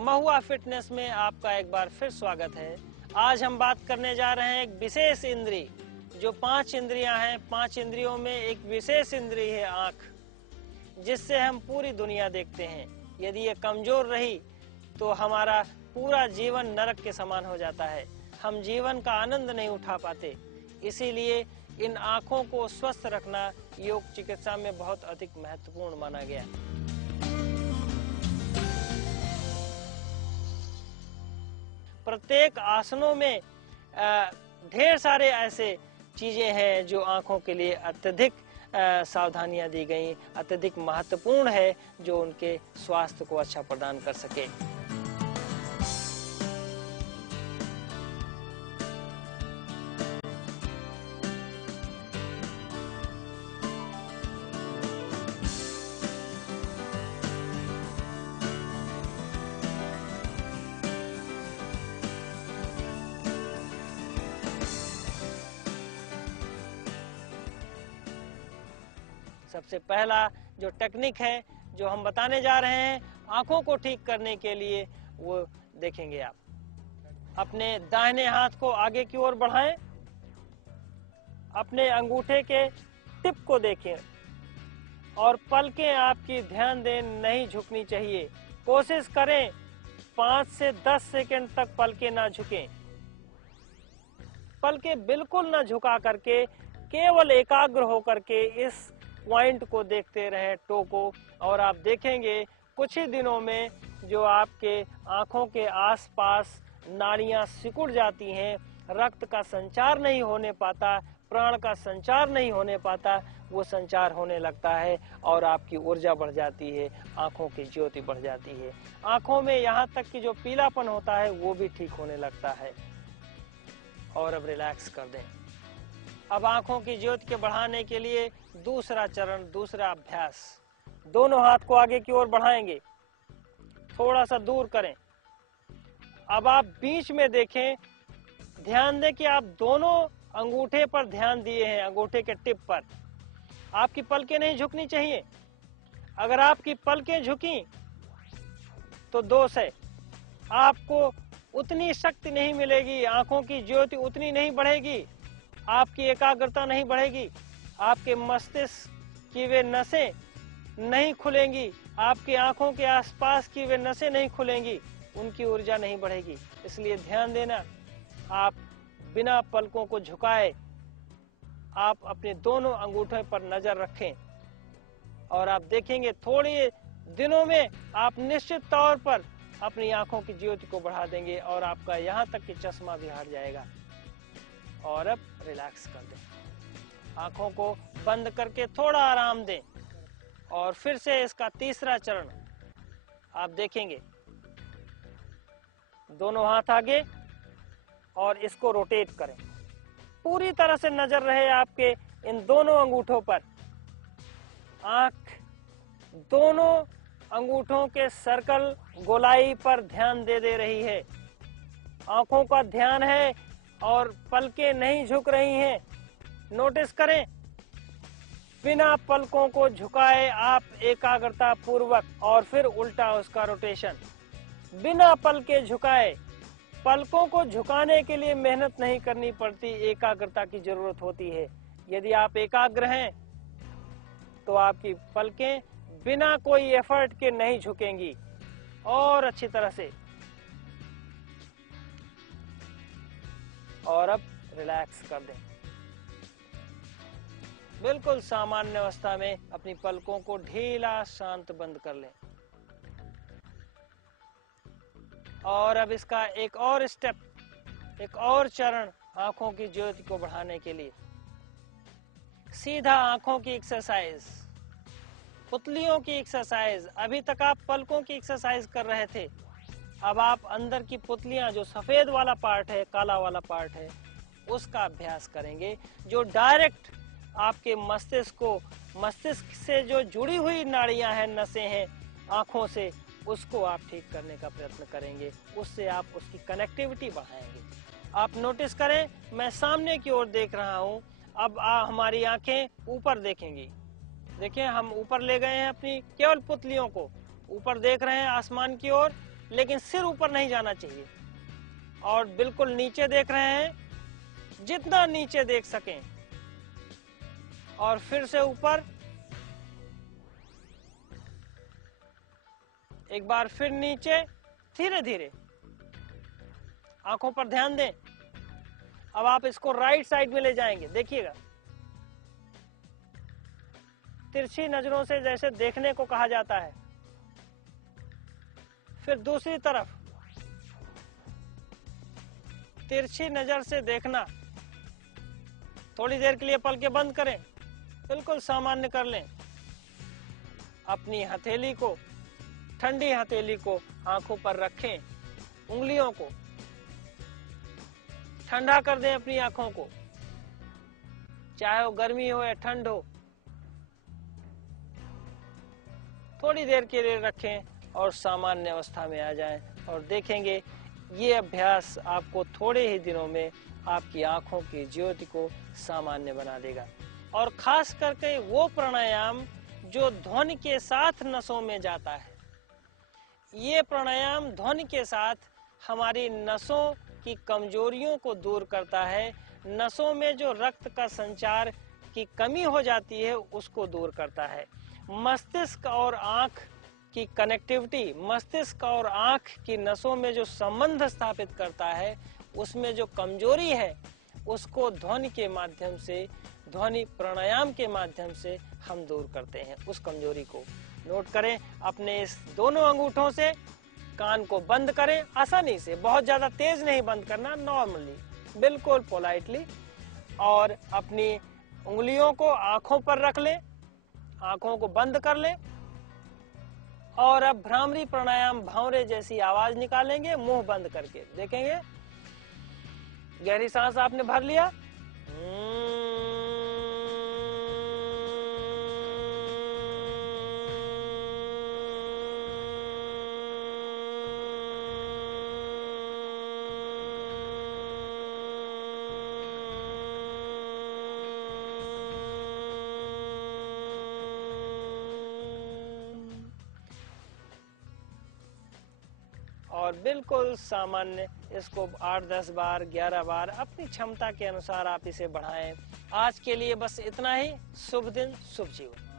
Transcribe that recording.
महुआ fitness में आपका एक बार फिर स्वागत है। आज हम बात करने जा रहे हैं एक विशेष इंद्री, जो 5 इंद्रियां हैं। 5 इंद्रियों में एक विशेष इंद्री है आँख, जिससे हम पूरी दुनिया देखते हैं। यदि ये कमजोर रही तो हमारा पूरा जीवन नरक के समान हो जाता है। हम जीवन का आनंद नहीं उठा पाते। इसीलिए इन आँखों को स्वस्थ रखना योग चिकित्सा में बहुत अधिक महत्वपूर्ण माना गया। प्रत्येक आसनों में ढेर सारे ऐसे चीजें हैं जो आंखों के लिए अत्यधिक सावधानियां दी गई, अत्यधिक महत्वपूर्ण है, जो उनके स्वास्थ्य को अच्छा प्रदान कर सके। सबसे पहला जो टेक्निक है जो हम बताने जा रहे हैं आंखों को ठीक करने के लिए, वो देखेंगे आप। अपने दाहिने हाथ को आगे की ओर बढ़ाएं, अपने अंगूठे के टिप को देखें और पलकें आपकी ध्यान दें नहीं झुकनी चाहिए। कोशिश करें 5 से 10 सेकंड तक पलकें ना झुकें। पलकें बिल्कुल ना झुका करके केवल एकाग्र होकर के इस पॉइंट को देखते रहें, टो को, और आप देखेंगे कुछ ही दिनों में जो आपके आंखों के आसपास नाड़ियां सिकुड़ जाती हैं, रक्त का संचार नहीं होने पाता, प्राण का संचार नहीं होने पाता, वो संचार होने लगता है और आपकी ऊर्जा बढ़ जाती है, आंखों की ज्योति बढ़ जाती है। आंखों में यहाँ तक कि जो पीलापन होता है वो भी ठीक होने लगता है। और अब रिलैक्स कर दें। अब आंखों की ज्योति के बढ़ाने के लिए दूसरा चरण, दूसरा अभ्यास, दोनों हाथ को आगे की ओर बढ़ाएंगे, थोड़ा सा दूर करें। अब आप बीच में देखें, ध्यान दें कि आप दोनों अंगूठे पर ध्यान दिए हैं, अंगूठे के टिप पर। आपकी पलकें नहीं झुकनी चाहिए। अगर आपकी पलकें झुकी तो दोष है, आपको उतनी शक्ति नहीं मिलेगी, आंखों की ज्योति उतनी नहीं बढ़ेगी, आपकी एकाग्रता नहीं बढ़ेगी, आपके मस्तिष्क की वे नसें नहीं खुलेंगी, आपकी आंखों के आसपास की वे नसें नहीं खुलेंगी, उनकी ऊर्जा नहीं बढ़ेगी। इसलिए ध्यान देना, आप बिना पलकों को झुकाए आप अपने दोनों अंगूठों पर नजर रखें और आप देखेंगे थोड़े दिनों में आप निश्चित तौर पर अपनी आंखों की ज्योति को बढ़ा देंगे और आपका यहाँ तक कि चश्मा भी हट जाएगा। और अब रिलैक्स कर दें, आंखों को बंद करके थोड़ा आराम दें। और फिर से इसका तीसरा चरण आप देखेंगे, दोनों हाथ आगे और इसको रोटेट करें, पूरी तरह से नजर रहे आपके इन दोनों अंगूठों पर। आंख दोनों अंगूठों के सर्कल गोलाई पर ध्यान दे रही है, आंखों का ध्यान है और पलकें नहीं झुक रही हैं। नोटिस करें, बिना पलकों को झुकाए आप एकाग्रता पूर्वक, और फिर उल्टा उसका रोटेशन, बिना पलके झुकाए। पलकों को झुकाने के लिए मेहनत नहीं करनी पड़ती, एकाग्रता की जरूरत होती है। यदि आप एकाग्र हैं तो आपकी पलकें बिना कोई एफर्ट के नहीं झुकेंगी। और अच्छी तरह से, और अब रिलैक्स कर दें। बिल्कुल सामान्य अवस्था में अपनी पलकों को ढीला शांत बंद कर लें। और अब इसका एक और स्टेप, एक और चरण आंखों की ज्योति को बढ़ाने के लिए, सीधा आंखों की एक्सरसाइज, पुतलियों की एक्सरसाइज। अभी तक आप पलकों की एक्सरसाइज कर रहे थे, अब आप अंदर की पुतलियां, जो सफेद वाला पार्ट है, काला वाला पार्ट है, उसका अभ्यास करेंगे, जो डायरेक्ट आपके मस्तिष्क से जो जुड़ी हुई नाड़ियां हैं, नसें हैं आंखों से, उसको आप ठीक करने का प्रयत्न करेंगे। उससे आप उसकी कनेक्टिविटी बढ़ाएंगे। आप नोटिस करें, मैं सामने की ओर देख रहा हूं, अब हमारी आंखें ऊपर देखेंगी। देखिए, हम ऊपर ले गए हैं अपनी केवल पुतलियों को, ऊपर देख रहे हैं आसमान की ओर, लेकिन सिर ऊपर नहीं जाना चाहिए। और बिल्कुल नीचे देख रहे हैं, जितना नीचे देख सकें। और फिर से ऊपर, एक बार फिर नीचे, धीरे धीरे आंखों पर ध्यान दें। अब आप इसको राइट साइड में ले जाएंगे, देखिएगा तिरछी नजरों से जैसे देखने को कहा जाता है। फिर दूसरी तरफ तिरछी नजर से देखना। थोड़ी देर के लिए पलकें बंद करें, बिल्कुल सामान्य कर लें। अपनी हथेली को, ठंडी हथेली को आंखों पर रखें, उंगलियों को ठंडा कर दें अपनी आंखों को, चाहे वो गर्मी हो या ठंड हो। थोड़ी देर के लिए रखें और सामान्य अवस्था में आ जाएं और देखेंगे ये अभ्यास आपको थोड़े ही दिनों में आपकी आंखों की ज्योति को सामान्य बना देगा। और खास करके वो प्राणायाम जो ध्वनि के साथ नसों में जाता है, ये प्राणायाम ध्वनि के साथ हमारी नसों की कमजोरियों को दूर करता है। नसों में जो रक्त का संचार की कमी हो जाती है उसको दूर करता है। मस्तिष्क और आंख की कनेक्टिविटी, मस्तिष्क और आंख की नसों में जो संबंध स्थापित करता है, उसमें जो कमजोरी है उसको ध्वनि के माध्यम से, ध्वनि प्राणायाम के माध्यम से हम दूर करते हैं। उस कमजोरी को नोट करें। अपने इस दोनों अंगूठों से कान को बंद करें, आसानी से, बहुत ज्यादा तेज नहीं बंद करना, नॉर्मली, बिल्कुल पोलाइटली। और अपनी उंगलियों को आंखों पर रख लें, आंखों को बंद कर लें। और अब भ्रामरी प्राणायाम भंवरे जैसी आवाज निकालेंगे मुंह बंद करके। देखेंगे, गहरी सांस आपने भर लिया, और बिल्कुल सामान्य इसको 8-10 बार, 11 बार अपनी क्षमता के अनुसार आप इसे बढ़ाएं। आज के लिए बस इतना ही। शुभ दिन, शुभ जीवन।